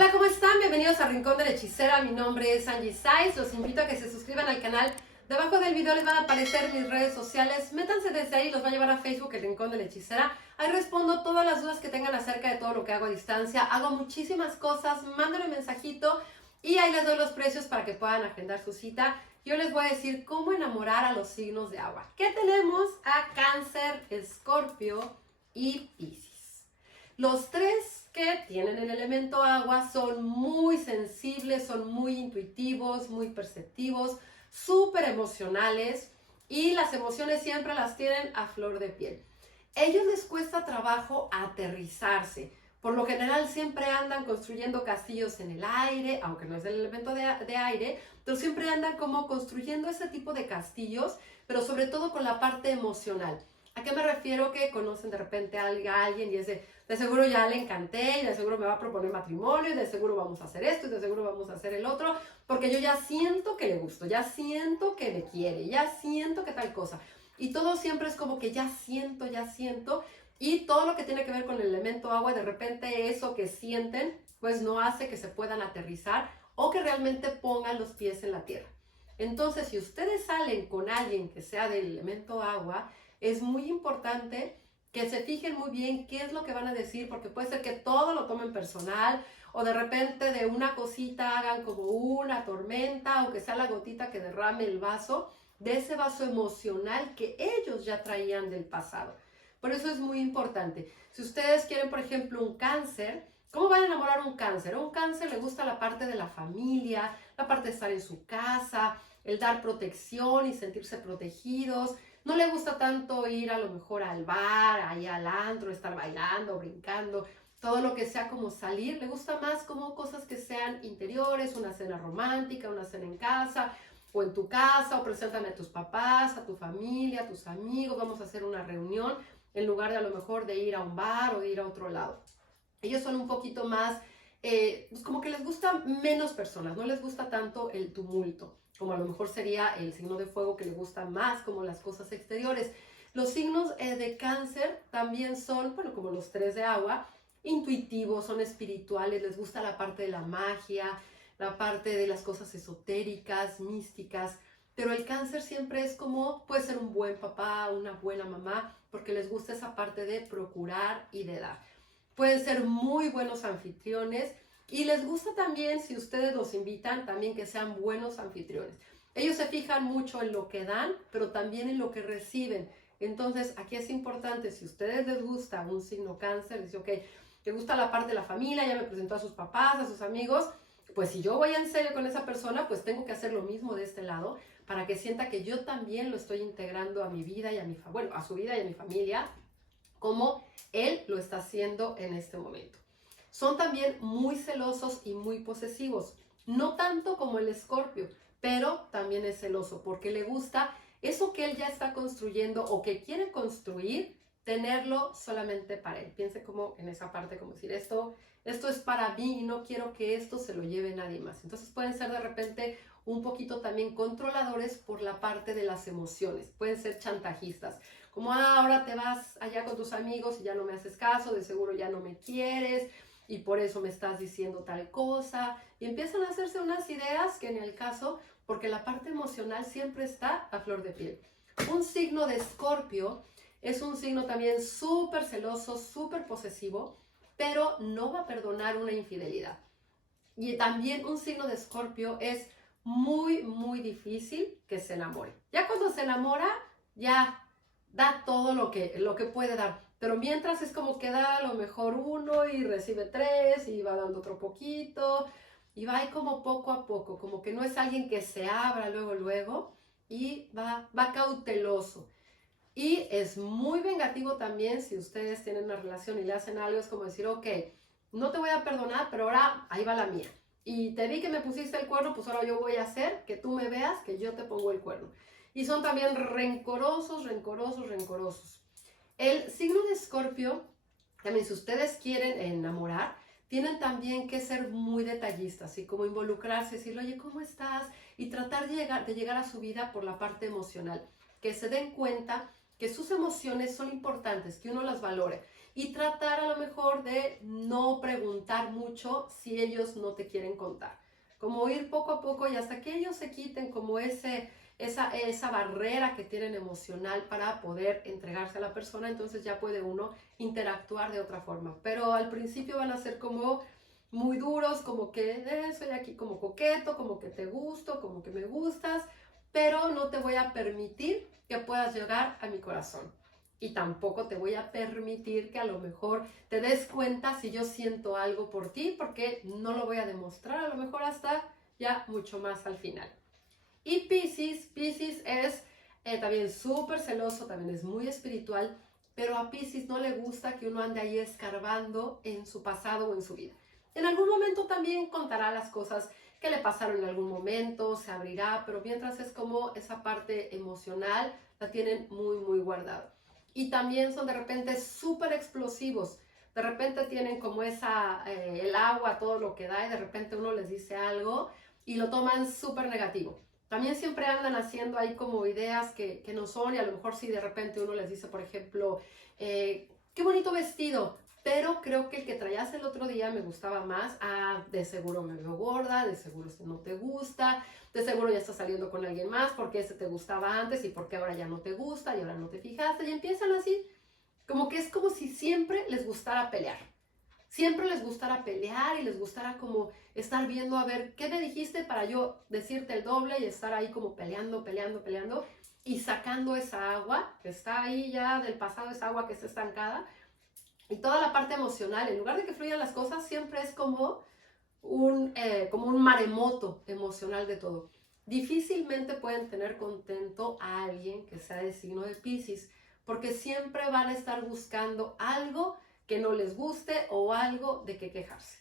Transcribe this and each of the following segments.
Hola, ¿cómo están? Bienvenidos a Rincón de la Hechicera. Mi nombre es Angie Saiz. Los invito a que se suscriban al canal. Debajo del video les van a aparecer mis redes sociales. Métanse desde ahí, los va a llevar a Facebook, el Rincón de la Hechicera. Ahí respondo todas las dudas que tengan acerca de todo lo que hago a distancia. Hago muchísimas cosas, mándenme un mensajito y ahí les doy los precios para que puedan agendar su cita. Yo les voy a decir cómo enamorar a los signos de agua. ¿Qué tenemos? A Cáncer, Escorpio y Piscis. Los tres que tienen el elemento agua son muy sensibles, son muy intuitivos, muy perceptivos, súper emocionales y las emociones siempre las tienen a flor de piel. Ellos les cuesta trabajo aterrizarse. Por lo general siempre andan construyendo castillos en el aire, aunque no es el elemento de aire, pero siempre andan como construyendo ese tipo de castillos, pero sobre todo con la parte emocional. ¿A qué me refiero? Que conocen de repente a alguien y es de seguro ya le encanté, y de seguro me va a proponer matrimonio, y de seguro vamos a hacer esto, y de seguro vamos a hacer el otro, porque yo ya siento que le gusto, ya siento que me quiere, ya siento que tal cosa. Y todo siempre es como que ya siento, y todo lo que tiene que ver con el elemento agua, de repente eso que sienten, pues no hace que se puedan aterrizar o que realmente pongan los pies en la tierra. Entonces, si ustedes salen con alguien que sea del elemento agua, es muy importante que se fijen muy bien qué es lo que van a decir, porque puede ser que todo lo tomen personal o de repente de una cosita hagan como una tormenta o que sea la gotita que derrame el vaso, de ese vaso emocional que ellos ya traían del pasado. Por eso es muy importante. Si ustedes quieren, por ejemplo, un cáncer, ¿cómo van a enamorar un cáncer? A un cáncer le gusta la parte de la familia, la parte de estar en su casa, el dar protección y sentirse protegidos. No le gusta tanto ir a lo mejor al bar, ahí al antro, estar bailando, brincando, todo lo que sea como salir. Le gusta más como cosas que sean interiores, una cena romántica, una cena en casa o en tu casa, o preséntame a tus papás, a tu familia, a tus amigos, vamos a hacer una reunión, en lugar de a lo mejor de ir a un bar o de ir a otro lado. Ellos son un poquito más, pues como que les gusta menos personas, no les gusta tanto el tumulto, como a lo mejor sería el signo de fuego que le gusta más como las cosas exteriores. Los signos de cáncer también son, bueno, como los tres de agua, intuitivos, son espirituales, les gusta la parte de la magia, la parte de las cosas esotéricas, místicas, pero el cáncer siempre es como, puede ser un buen papá, una buena mamá, porque les gusta esa parte de procurar y de dar. Pueden ser muy buenos anfitriones y les gusta también, si ustedes los invitan, también que sean buenos anfitriones. Ellos se fijan mucho en lo que dan, pero también en lo que reciben. Entonces, aquí es importante, si a ustedes les gusta un signo cáncer, dice, ok, te gusta la parte de la familia, ya me presentó a sus papás, a sus amigos, pues si yo voy en serio con esa persona, pues tengo que hacer lo mismo de este lado para que sienta que yo también lo estoy integrando a mi vida y a a su vida y a mi familia, como él lo está haciendo en este momento. Son también muy celosos y muy posesivos, no tanto como el Escorpio, pero también es celoso porque le gusta eso que él ya está construyendo o que quiere construir, tenerlo solamente para él. Piense como en esa parte, como decir, esto es para mí y no quiero que esto se lo lleve nadie más. Entonces pueden ser de repente un poquito también controladores por la parte de las emociones, pueden ser chantajistas, como ahora te vas allá con tus amigos y ya no me haces caso, de seguro ya no me quieres y por eso me estás diciendo tal cosa, y empiezan a hacerse unas ideas que en el caso, porque la parte emocional siempre está a flor de piel. Un signo de Escorpio es un signo también súper celoso, súper posesivo, pero no va a perdonar una infidelidad. Y también un signo de Escorpio es muy difícil que se enamore. Ya cuando se enamora, ya da todo lo que puede dar. Pero mientras es como que da a lo mejor uno y recibe tres y va dando otro poquito y va ahí como poco a poco, como que no es alguien que se abra luego y va cauteloso. Y es muy vengativo también si ustedes tienen una relación y le hacen algo, es como decir, ok, no te voy a perdonar, pero ahora ahí va la mía. Y te vi que me pusiste el cuerno, pues ahora yo voy a hacer que tú me veas que yo te pongo el cuerno. Y son también rencorosos. El signo de Escorpio, también si ustedes quieren enamorar, tienen también que ser muy detallistas, así como involucrarse, decirle, oye, ¿cómo estás? Y tratar de llegar a su vida por la parte emocional. Que se den cuenta que sus emociones son importantes, que uno las valore y tratar a lo mejor de no preguntar mucho si ellos no te quieren contar. Como ir poco a poco y hasta que ellos se quiten como esa barrera que tienen emocional para poder entregarse a la persona, entonces ya puede uno interactuar de otra forma. Pero al principio van a ser como muy duros, como que soy aquí como coqueto, como que te gusto, como que me gustas, pero no te voy a permitir que puedas llegar a mi corazón. Y tampoco te voy a permitir que a lo mejor te des cuenta si yo siento algo por ti, porque no lo voy a demostrar, a lo mejor hasta ya mucho más al final. Y Piscis es también súper celoso, también es muy espiritual, pero a Piscis no le gusta que uno ande ahí escarbando en su pasado o en su vida. En algún momento también contará las cosas que le pasaron en algún momento, se abrirá, pero mientras es como esa parte emocional la tienen muy guardada. Y también son de repente súper explosivos. De repente tienen como el agua, todo lo que da, y de repente uno les dice algo y lo toman súper negativo. También siempre andan haciendo ahí como ideas que no son, y a lo mejor si de repente uno les dice, por ejemplo, qué bonito vestido, pero creo que el que traías el otro día me gustaba más. De seguro me veo gorda, de seguro este no te gusta, de seguro ya estás saliendo con alguien más porque ese te gustaba antes y porque ahora ya no te gusta y ahora no te fijaste, y empiezan así, como que es como si siempre les gustara pelear. Siempre les gustara pelear y les gustara como estar viendo a ver qué me dijiste para yo decirte el doble y estar ahí como peleando y sacando esa agua que está ahí ya del pasado, esa agua que está estancada. Y toda la parte emocional, en lugar de que fluyan las cosas, siempre es como como un maremoto emocional de todo. Difícilmente pueden tener contento a alguien que sea de signo de Piscis, porque siempre van a estar buscando algo que no les guste o algo de que quejarse.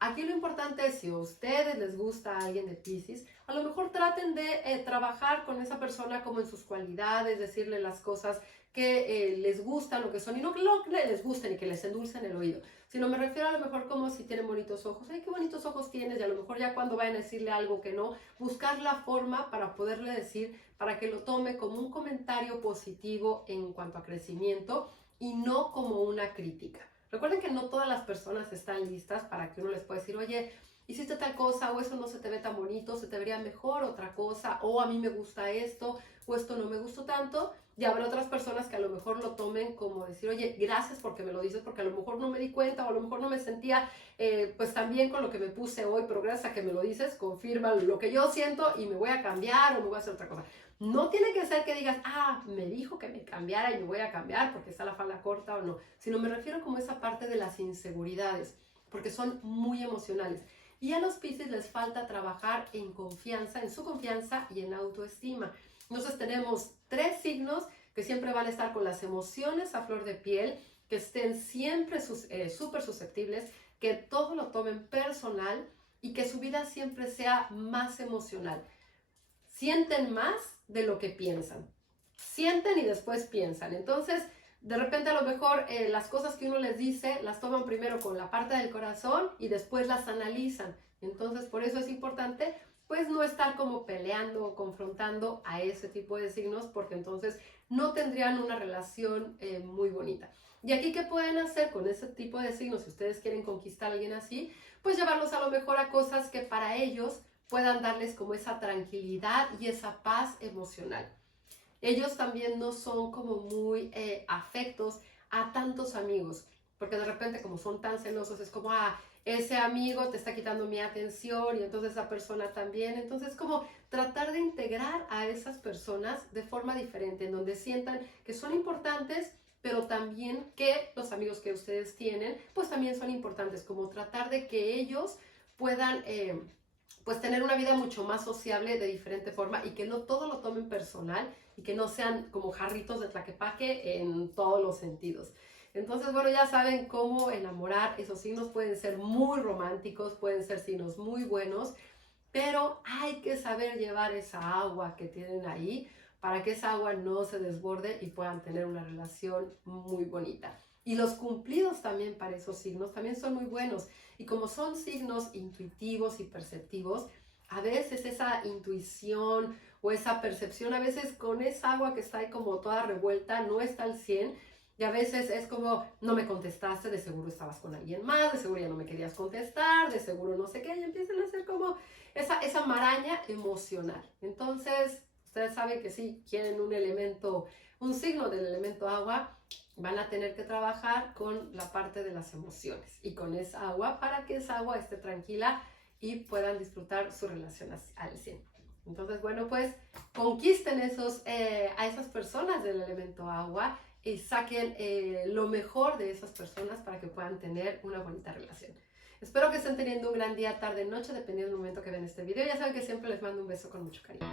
Aquí lo importante es, si a ustedes les gusta a alguien de Piscis, a lo mejor traten de trabajar con esa persona como en sus cualidades, decirle las cosas que les gustan, lo que son, y no que les gusten y que les endulcen el oído, sino me refiero a lo mejor como si tienen bonitos ojos. Ay, qué bonitos ojos tienes, y a lo mejor ya cuando vayan a decirle algo que no, buscar la forma para poderle decir, para que lo tome como un comentario positivo en cuanto a crecimiento y no como una crítica. Recuerden que no todas las personas están listas para que uno les pueda decir, oye, hiciste tal cosa, o eso no se te ve tan bonito, se te vería mejor otra cosa, o a mí me gusta esto, o esto no me gustó tanto. Y habrá otras personas que a lo mejor lo tomen como decir, oye, gracias porque me lo dices, porque a lo mejor no me di cuenta, o a lo mejor no me sentía pues tan bien con lo que me puse hoy, pero gracias a que me lo dices, confirma lo que yo siento y me voy a cambiar o me voy a hacer otra cosa. No tiene que ser que digas, me dijo que me cambiara y me voy a cambiar porque está la falda corta o no, sino me refiero como esa parte de las inseguridades, porque son muy emocionales. Y a los Piscis les falta trabajar en confianza, en su confianza y en autoestima. Entonces tenemos 3 signos que siempre van a estar con las emociones a flor de piel, que estén siempre súper susceptibles, que todo lo tomen personal y que su vida siempre sea más emocional. Sienten más de lo que piensan. Sienten y después piensan. Entonces, de repente a lo mejor las cosas que uno les dice las toman primero con la parte del corazón y después las analizan. Entonces, por eso es importante pues no estar como peleando o confrontando a ese tipo de signos, porque entonces no tendrían una relación muy bonita. Y aquí, ¿qué pueden hacer con ese tipo de signos? Si ustedes quieren conquistar a alguien así, pues llevarlos a lo mejor a cosas que para ellos puedan darles como esa tranquilidad y esa paz emocional. Ellos también no son como muy afectos a tantos amigos, porque de repente como son tan celosos es como, ese amigo te está quitando mi atención y entonces esa persona también. Entonces como tratar de integrar a esas personas de forma diferente, en donde sientan que son importantes, pero también que los amigos que ustedes tienen pues también son importantes, como tratar de que ellos puedan pues tener una vida mucho más sociable de diferente forma y que no todo lo tomen personal y que no sean como jarritos de tlaquepaque en todos los sentidos. Entonces, bueno, ya saben cómo enamorar. Esos signos pueden ser muy románticos, pueden ser signos muy buenos, pero hay que saber llevar esa agua que tienen ahí para que esa agua no se desborde y puedan tener una relación muy bonita. Y los cumplidos también para esos signos también son muy buenos. Y como son signos intuitivos y perceptivos, a veces esa intuición o esa percepción a veces con esa agua que está ahí como toda revuelta, no está al 100. Y a veces es como, no me contestaste, de seguro estabas con alguien más, de seguro ya no me querías contestar, de seguro no sé qué, y empiezan a hacer como esa maraña emocional. Entonces, ustedes saben que si quieren un elemento, un signo del elemento agua, van a tener que trabajar con la parte de las emociones y con esa agua para que esa agua esté tranquila y puedan disfrutar su relación al 100. Entonces, bueno, pues conquisten a esas personas del elemento agua y saquen lo mejor de esas personas para que puedan tener una bonita relación. Espero que estén teniendo un gran día, tarde, noche, dependiendo del momento que ven este video. Ya saben que siempre les mando un beso con mucho cariño.